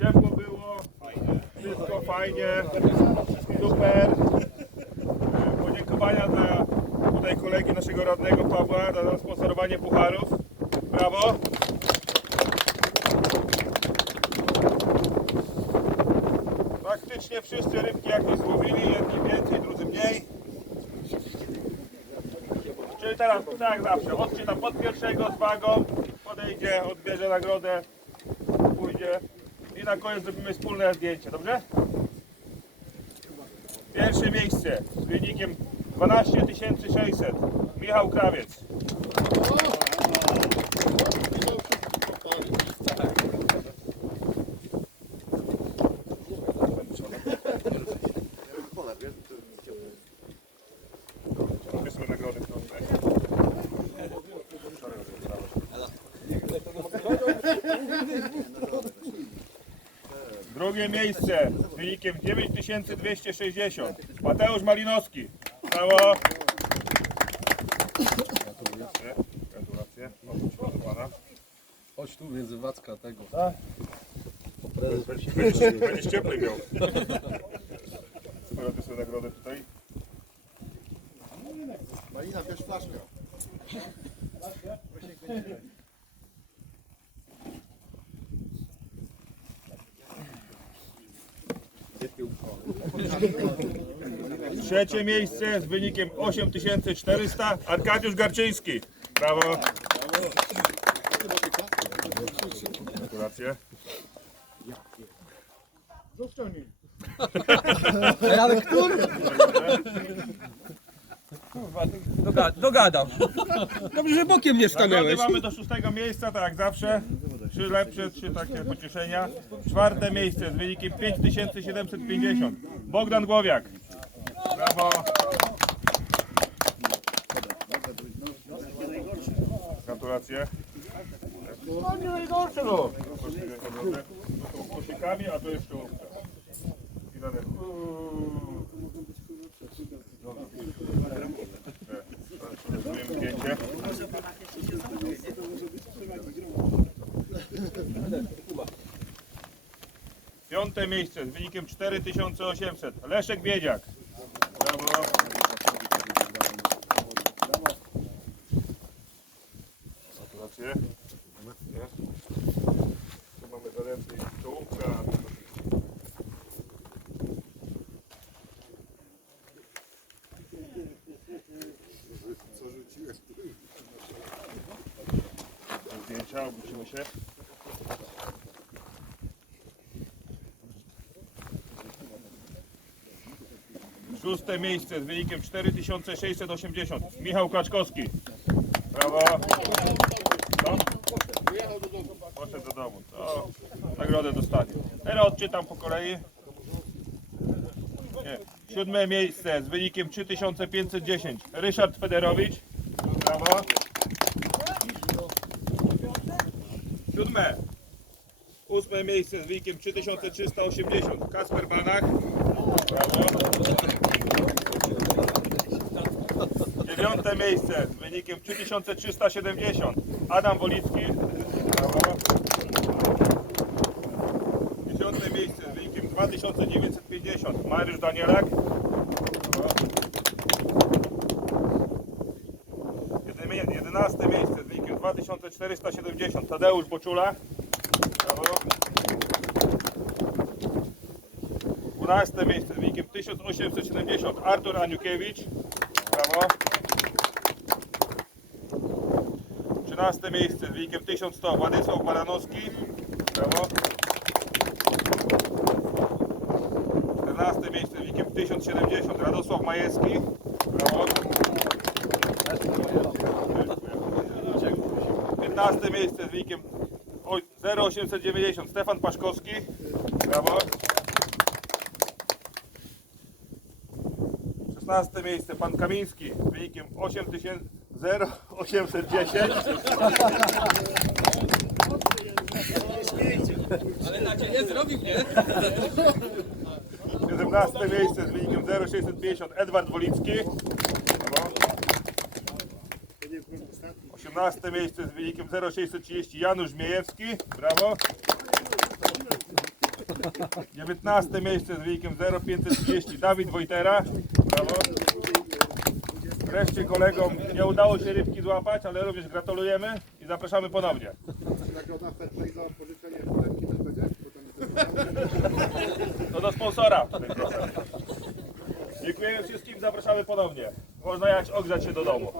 Ciepło było, wszystko fajnie, super. Podziękowania dla tutaj kolegi naszego radnego Pawła za sponsorowanie pucharów. Brawo. Praktycznie wszyscy rybki jakieś złowili, jedni więcej, drudzy mniej. Czyli teraz tak zawsze, odczytam pod pierwszego z wagą, podejdzie, odbierze nagrodę, na koniec zrobimy wspólne zdjęcie, dobrze? Pierwsze miejsce z wynikiem 12 600. Michał Krawiec. Wysłę nagrody. Drugie miejsce z wynikiem 9260. Mateusz Malinowski. Brawo. Gratulacje. Gratulacje. Proszę do pana. Chodź tu między Wacka tego. Będziesz, będziesz cieplej miał. Super, wysłę nagrodę tutaj. Malina, bierz flaszkę. Trzecie miejsce z wynikiem 8400. Arkadiusz Garczyński. Brawo. Gratulacje. Ale który? Doga- dogadał. Dobrze, że bokiem nie Nagrody stanęłeś. mamy do szóstego miejsca, tak jak zawsze. Trzy lepsze, trzy takie pocieszenia. Czwarte miejsce z wynikiem 5750. Bogdan Głowiak. Brawo. Gratulacje. No. Piąte miejsce z wynikiem 4800. Leszek Wiedziak. Brawo. Gratulacje. Tu mamy za ręce i czołówka. Co rzuciłeś? Zdjęcia, obrócimy się. Szóste miejsce z wynikiem 4680. Michał Kaczkowski. Brawo. Poszedł do domu. To nagrodę dostanie. Teraz odczytam po kolei. Nie. Siódme miejsce z wynikiem 3510. Ryszard Federowicz. Brawo. Siódme. Ósme miejsce z wynikiem 3380. Kasper Banach. Brawo. Dziewiąte miejsce z wynikiem 3370. Adam Wolicki. Dziesiąte miejsce z wynikiem 2950. Mariusz Danielak. Brawo. Jedenaste miejsce z wynikiem 2470. Tadeusz Boczula. Brawo. 12 miejsce z wynikiem 1870 Artur Aniukiewicz. Brawo. 13 miejsce z wynikiem 1100 Władysław Baranowski. Brawo. 14 miejsce z wynikiem 1070 Radosław Majewski. Brawo. 15 miejsce z wynikiem oj, 0890 Stefan Paszkowski. Brawo. 16 miejsce pan Kamiński z wynikiem 8000 0810. Ale na cię nie zrobił, nie? 17 miejsce z wynikiem 0650 Edward Wolicki. Brawo. 18 miejsce z wynikiem 0630 Janusz Miejewski. Brawo. 19 miejsce z wynikiem 0,530 Dawid Wojtera. Brawo. Wreszcie kolegom nie udało się rybki złapać, ale również gratulujemy i zapraszamy ponownie. Nagroda za torebki też będzie? To do sponsora. Dziękujemy wszystkim, zapraszamy ponownie. Można jechać ogrzać się do domu.